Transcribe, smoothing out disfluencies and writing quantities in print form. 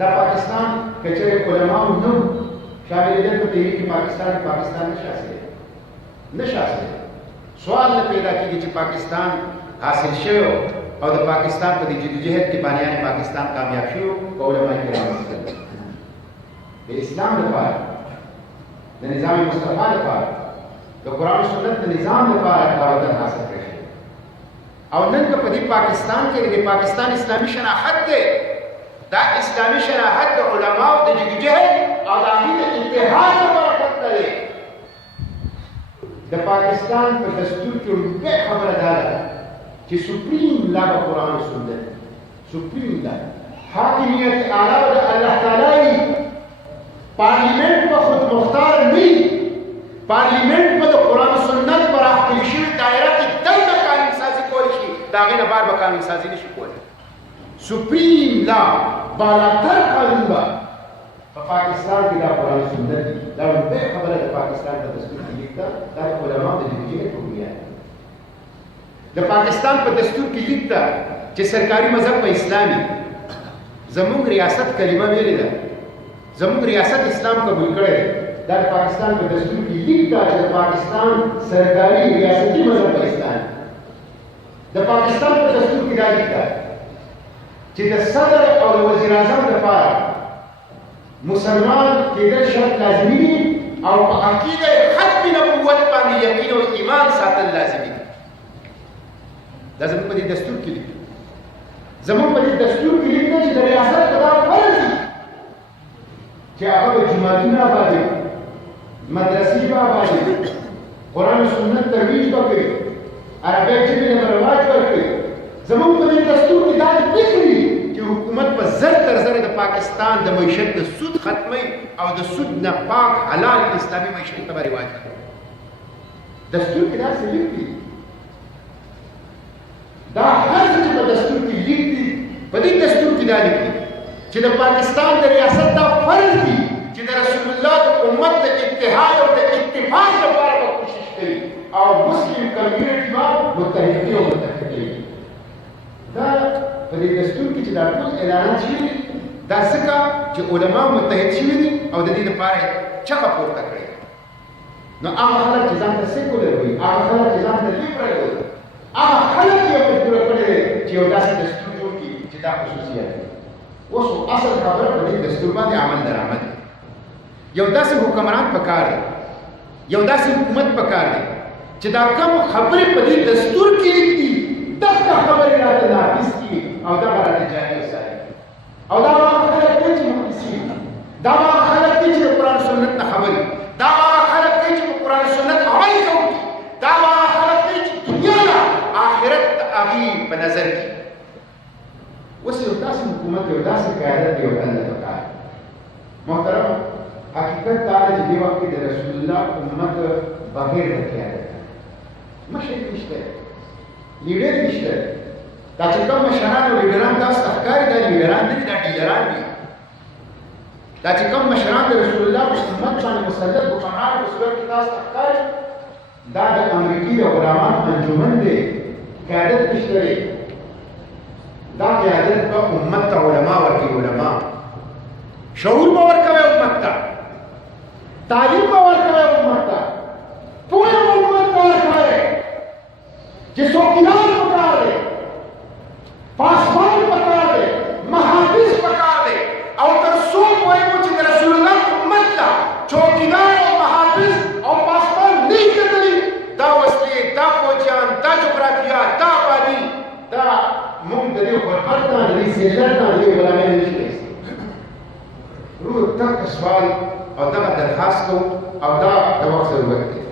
دا پاکستان کچره علماء نو شامل دي په تحریک پاکستان نشه حاصل سوال نه پیدا کیږي چې پاکستان حاصل شوی او د پاکستان په دې جدوجہد کې بانیان پاکستان کامیاب شو او علماء کرام د اسلام لپاره د نظام مصطفی لپاره د قرآن سنت د نظام لپاره وطن حاصل کړی او نن په دې پاکستان کې د پاکستان اسلامي شناخت دی دا اسلامي شناخت د علماء د جدوجہد او د اتحاد برکت دی د پاکستان په دستور کې لومړی خبره دا ده چې سپریم لا د قرآن او سنت سپریم لا حاکمیت اعلی د الله تعالی پارلیمنت په خود مختار نه پارلیمنت په د قرآن او سنت پر اخلي شوی دایره کې دغه قانون سازي کولی شي دا غي نه بار به قانون سازي نشي کولی سپریم لا بالاتر قانون به په پاکستان کې دا قرآن او سنت دا لومړی خبره د پاکستان په دستور کې لیکه دا علماء د جدوجہد په بنیاد د پاکستان په دستور کې لیکه چې سرکاري مذهب په اسلامي زموږ ریاست کلمه ویلې ده زموږ ریاست اسلام قبول کړی دا پاکستان په دستور کې لیکه چې پاکستان سرکاري ریاستي مذهب په اسلام د پاکستان په دستور کې دا لیکه چې د صدر او وزیر اعظم لپاره مسلمان کېدل شرط لازمي دي او په عقیده ختم نبوت باندې یقین او ایمان ساتل لازمي دي دا زموږ په دې دستور کې لیکل زموږ په دې دستور کې لیکل چې د ریاست دا فرض دي چې هغه جماعتونه آبادوي مدرسې به آبادوي قرآن او سنت ترویج به کوي عربي ژبې ته رواج ورکوي زموږ په دې دستور کې دا لیکلي چې حکومت په زر تر زر د پاکستان د معیشت د سود ختمي او د سود نه پاک حلال اسلامي معیشت ته رواج کوي دستور کې دا څه لیکلي دا هر څه په دستور کې لیکلي په دې دستور کې دا لیکلي چې د پاکستان د ریاست دا فرض دي چې د رسول الله د امت د اتحاد او د اتفاق لپاره کوشش کوي او مسلم کمیونټي ما متحد او متحد دا په دې دستور کې چې دا ټول اعلانات شوي دا څنګه چې علما متحد شوي دي او د دې لپاره چغه پورته کړې نو هغه خلک چې ځان ته سیکولر وي هغه خلک چې ځان ته لیبرل وي هغه خلک یې مجبور کړي چې یو داسې دستور جوړ کړي چې دا خصوصیات دي اوس اصل خبره په دې دستور باندې عمل درآمد یو داسې حکمران پکار دی یو داسې حکومت پکار دی چې دا کوم خبرې په دې دستور کې لیکلي دغه خبرې راته نافذ کړي او دا راته جاري وساتي او دا هغه خلک دي چې مخلصین دا هغه خلک دي چې قرآن سنت نه خبري دا هغه خلک دي چې قرآن سنت عمل کوي دا هغه خلک دي چې دنیا آخرت هغې په نظر کې اوس یو داسې حکومت یو داسې قیادت یو دنده پکار محترم حقیقت دا دی چې دې وخت کې د رسول الله امت بغیر د قیادت مشر نشته لیډر نشته دا چې کوم مشران او لیډران تاسو ته ښکاري دا لیډران نه دي دا ډیلران دي دا چې کوم مشران د رسول الله په امت باندې مسلط حکمران په صورت کې تاسو ته ښکاري دا د امریکې د غلامان انجمن دی قیادت نشته دی دا قیادت په امت ته علما ورکوي علما شعور به ورکوي امت ته تعلیم به ورکوي امت ته پوهه به امت ته ورکوي چې څوکیدار پکار دی پاسبان پکار دی محافظ پکار دی او تر څو پورې مو چې د رسول الله امت ته چوکیدار او محافظ او پاسبان نه کتلي دا وسلې دا فوجیان دا جغرافیا دا آبادي دا موږ د دې غربت نه د دې سیلر نه د دې غلامۍ نه شي روح تک سوال او دغه درخواست کوو او دا د وخت ضرورت دی